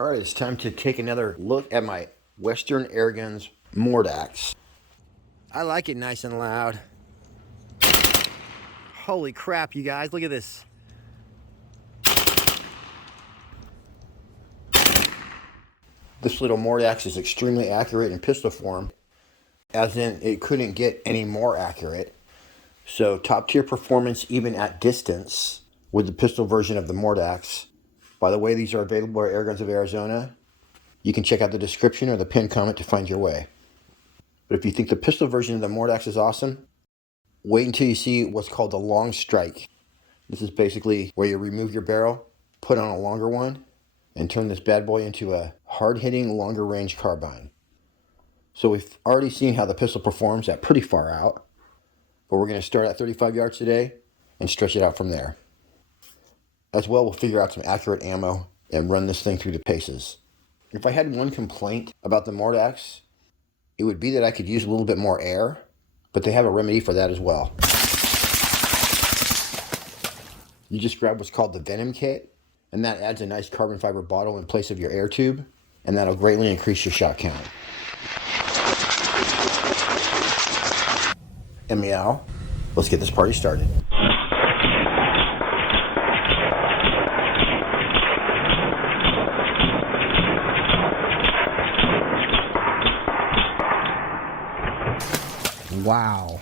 All right, it's time to take another look at my Western Airguns Mordax. I like it nice and loud. Holy crap, you guys, look at this. This little Mordax is extremely accurate in pistol form, as in it couldn't get any more accurate. So top tier performance even at distance with the pistol version of the Mordax. By the way, these are available at Airguns of Arizona. You can check out the description or the pinned comment to find your way. But if you think the pistol version of the Mordax is awesome, wait until you see what's called the long strike. This is basically where you remove your barrel, put on a longer one, and turn this bad boy into a hard-hitting, longer-range carbine. So we've already seen how the pistol performs at pretty far out, but we're going to start at 35 yards today and stretch it out from there. As well, we'll figure out some accurate ammo and run this thing through the paces. If I had one complaint about the Mordax, it would be that I could use a little bit more air, but they have a remedy for that as well. You just grab what's called the Venom Kit, and that adds a nice carbon fiber bottle in place of your air tube, and that'll greatly increase your shot count. And meow, let's get this party started. Wow.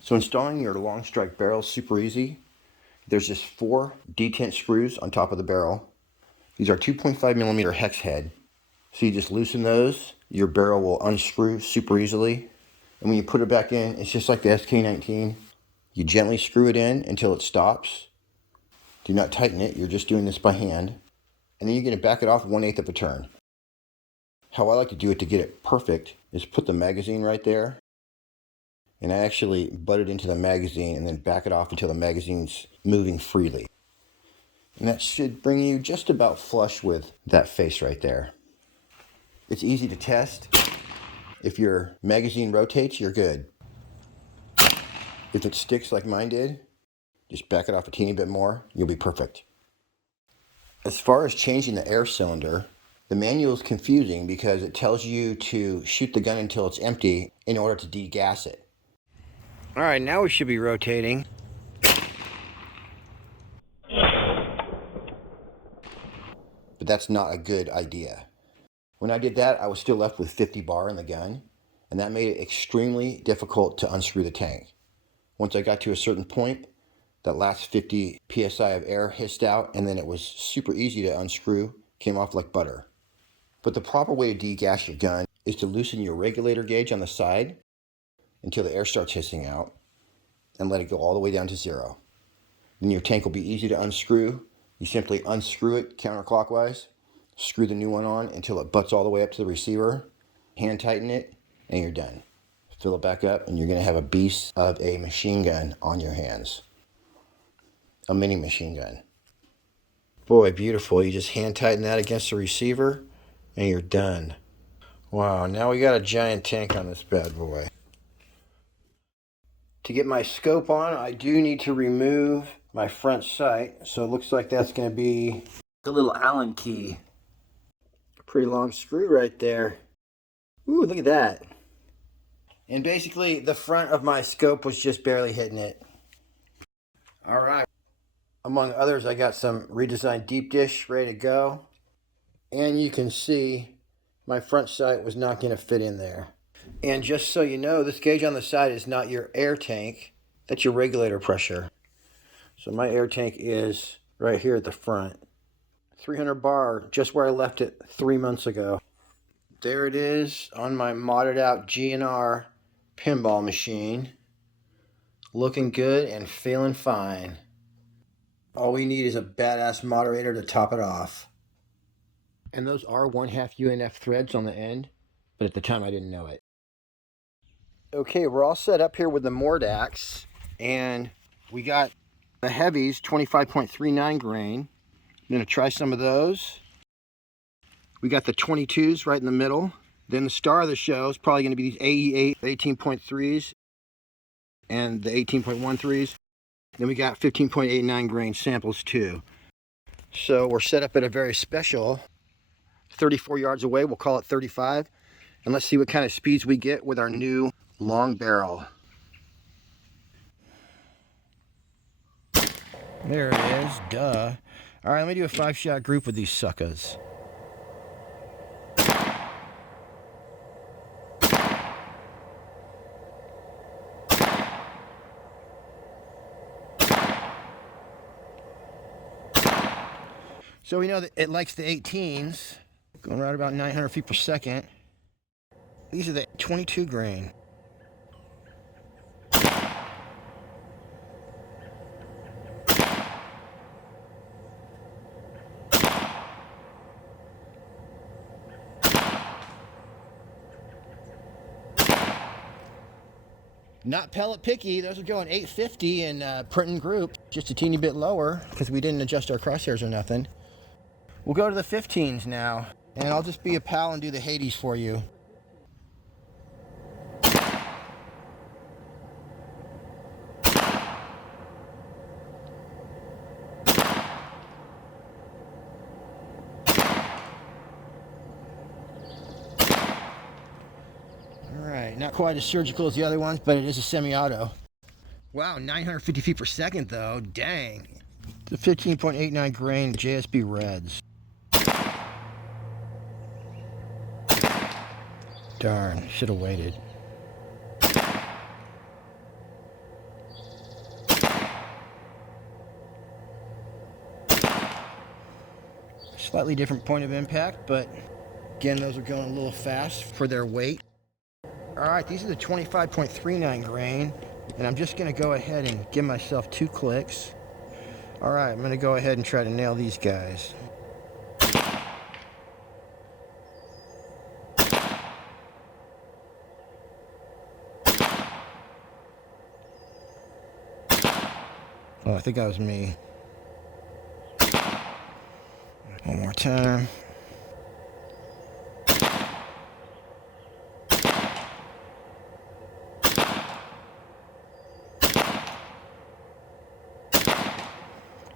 So installing your long strike barrel is super easy. There's just 4 detent screws on top of the barrel. These are 2.5 millimeter hex head. So you just loosen those, your barrel will unscrew super easily. And when you put it back in, it's just like the SK19. You gently screw it in until it stops. Do not tighten it, you're just doing this by hand. And then you're going to back it off 1/8 of a turn. How I like to do it to get it perfect is put the magazine right there. And I actually butt it into the magazine and then back it off until the magazine's moving freely. And that should bring you just about flush with that face right there. It's easy to test. If your magazine rotates, you're good. If it sticks like mine did, just back it off a teeny bit more, you'll be perfect. As far as changing the air cylinder, the manual is confusing because it tells you to shoot the gun until it's empty in order to degas it. All right, now we should be rotating. But that's not a good idea. When I did that, I was still left with 50 bar in the gun, and that made it extremely difficult to unscrew the tank. Once I got to a certain point, that last 50 psi of air hissed out, and then it was super easy to unscrew, came off like butter. But the proper way to degas your gun is to loosen your regulator gauge on the side until the air starts hissing out and let it go all the way down to 0. Then your tank will be easy to unscrew. You simply unscrew it counterclockwise, screw the new one on until it butts all the way up to the receiver, hand tighten it, and you're done. Fill it back up and you're going to have a beast of a machine gun on your hands. A mini machine gun. Boy, beautiful. You just hand tighten that against the receiver and you're done. Wow, now we got a giant tank on this bad boy. To get my scope on, I do need to remove my front sight. So it looks like that's going to be the little Allen key. Pretty long screw right there. Ooh, look at that. And basically, the front of my scope was just barely hitting it. All right. Among others, I got some redesigned deep dish ready to go. And you can see my front sight was not going to fit in there. And just so you know, this gauge on the side is not your air tank. That's your regulator pressure. So my air tank is right here at the front. 300 bar, just where I left it 3 months ago. There it is on my modded out GNR pinball machine. Looking good and feeling fine. All we need is a badass moderator to top it off. And those are 1/2 UNF threads on the end, but at the time I didn't know it. Okay, we're all set up here with the Mordax, and we got the heavies, 25.39 grain. I'm going to try some of those. We got the 22s right in the middle. Then the star of the show is probably going to be these AE8 18.3s and the 18.13s. Then we got 15.89 grain samples too. So we're set up at a very special 34 yards away. We'll call it 35. And let's see what kind of speeds we get with our new long barrel. There it is, duh. All right, let me do a 5-shot group with these suckers. So we know that it likes the 18s, going right about 900 feet per second. These are the 22 grain. Not pellet picky, those are going 850 in print and group, just a teeny bit lower because we didn't adjust our crosshairs or nothing. We'll go to the 15s now, and I'll just be a pal and do the Hades for you. Alright, not quite as surgical as the other ones, but it is a semi-auto. Wow, 950 feet per second though, dang. The 15.89 grain JSB Reds. Darn, should have waited. Slightly different point of impact, but again, those are going a little fast for their weight. Alright, these are the 25.39 grain, and I'm just going to go ahead and give myself 2 clicks. Alright, I'm going to go ahead and try to nail these guys. Oh, I think that was me. One more time.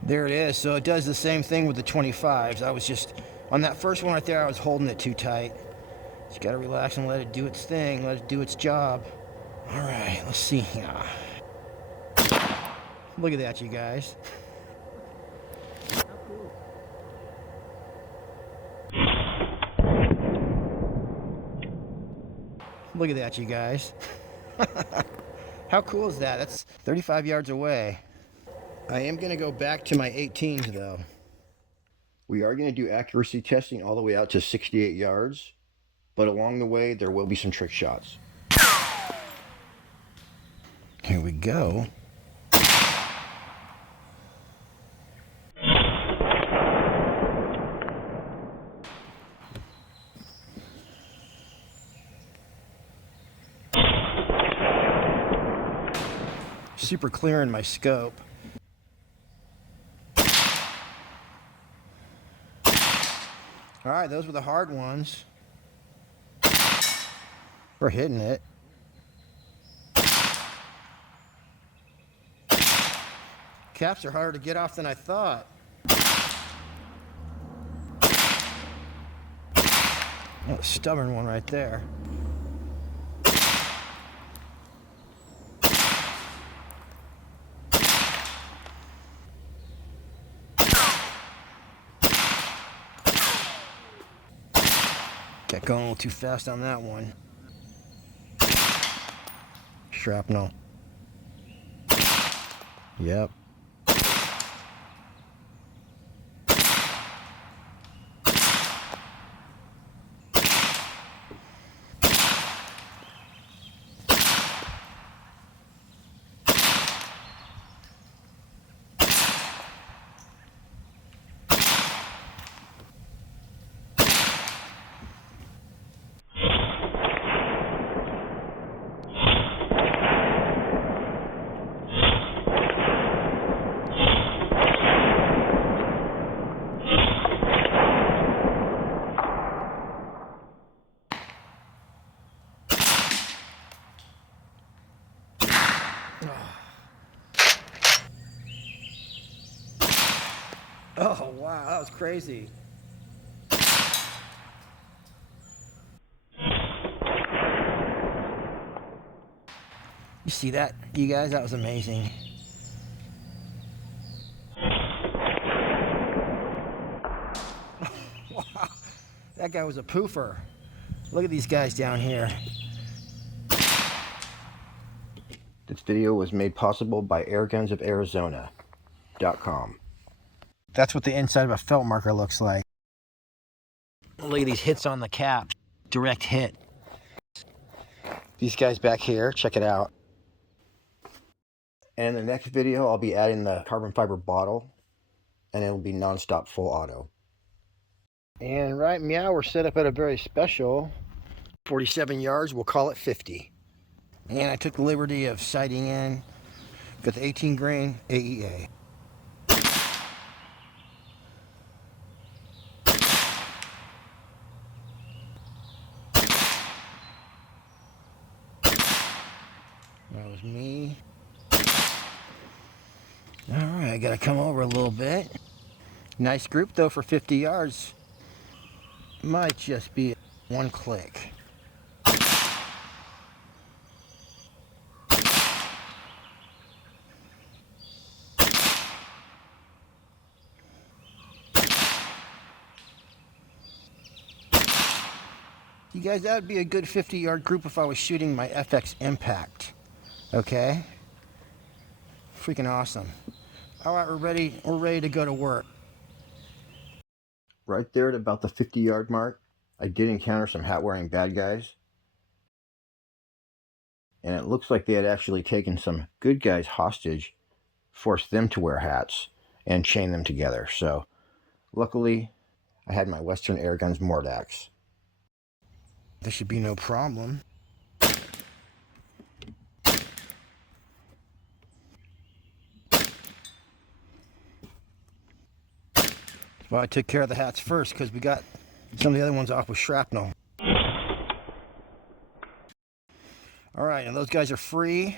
There it is. So it does the same thing with the 25s. I was just, on that first one right there, I was holding it too tight. Just gotta relax and let it do its thing, let it do its job. Alright, let's see here. Look at that, you guys. Look at that, you guys. How cool is that? That's 35 yards away. I am going to go back to my 18s though. We are going to do accuracy testing all the way out to 68 yards, but along the way there will be some trick shots. Here we go. Super clear in my scope. Alright, those were the hard ones. We're hitting it. Caps are harder to get off than I thought. Oh, stubborn one right there. Got going a little too fast on that one. Shrapnel. Yep. Oh, wow, that was crazy. You see that, you guys? That was amazing. Wow, that guy was a poofer. Look at these guys down here. This video was made possible by airgunsofArizona.com. That's what the inside of a felt marker looks like. Look at these hits on the cap. Direct hit. These guys back here, check it out. And in the next video, I'll be adding the carbon fiber bottle, and it'll be non-stop full auto. And right meow, we're set up at a very special 47 yards, we'll call it 50. And I took the liberty of sighting in with the 18 grain AEA. That was me. Alright, I gotta come over a little bit. Nice group though for 50 yards. Might just be one click. You guys, that would be a good 50-yard group if I was shooting my FX Impact. Okay? Freaking awesome. Alright, we're ready to go to work. Right there at about the 50-yard mark, I did encounter some hat-wearing bad guys. And it looks like they had actually taken some good guys hostage, forced them to wear hats, and chained them together. So, luckily, I had my Western Airguns Mordax. There should be no problem. Well, I took care of the hats first because we got some of the other ones off with shrapnel. All right, and those guys are free.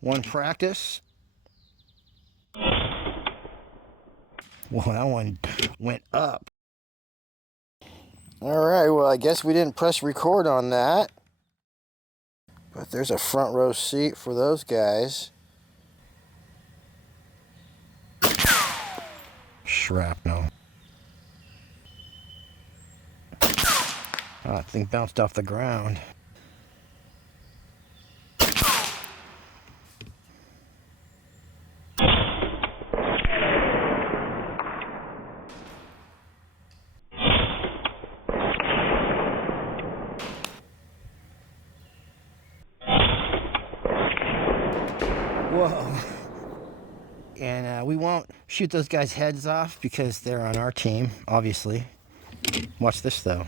One practice. Well, that one went up. All right, well, I guess we didn't press record on that. But there's a front row seat for those guys. Shrapnel. Oh, that thing bounced off the ground. Whoa. And we won't shoot those guys' heads off because they're on our team, obviously. Watch this, though.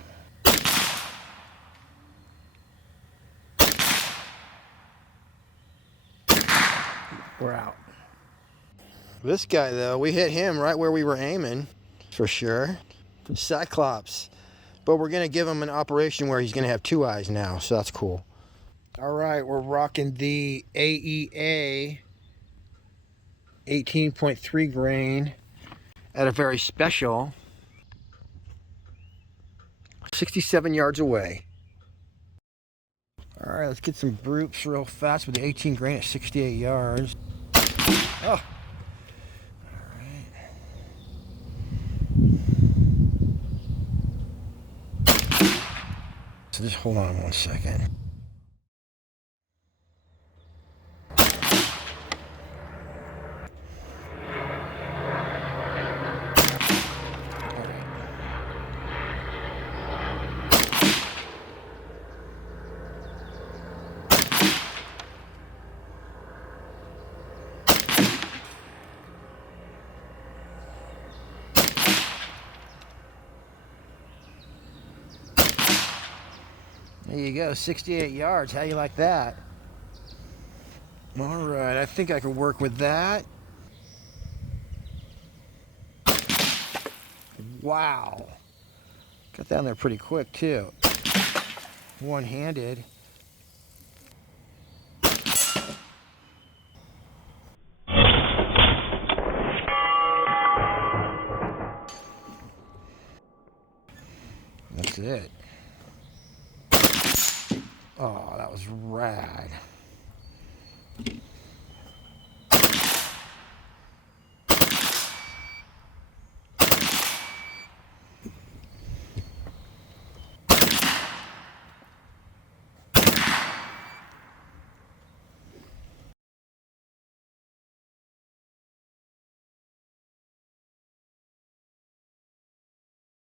We're out. This guy, though, we hit him right where we were aiming, for sure. Cyclops. But we're going to give him an operation where he's going to have two eyes now, so that's cool. All right, we're rocking the AEA 18.3 grain at a very special 67 yards away. All right, let's get some groups real fast with the 18 grain at 68 yards. Oh. All right. So just hold on 1 second. There you go, 68 yards. How you like that? All right, I think I can work with that. Wow. Got down there pretty quick, too. One-handed. it. Oh, that was rad.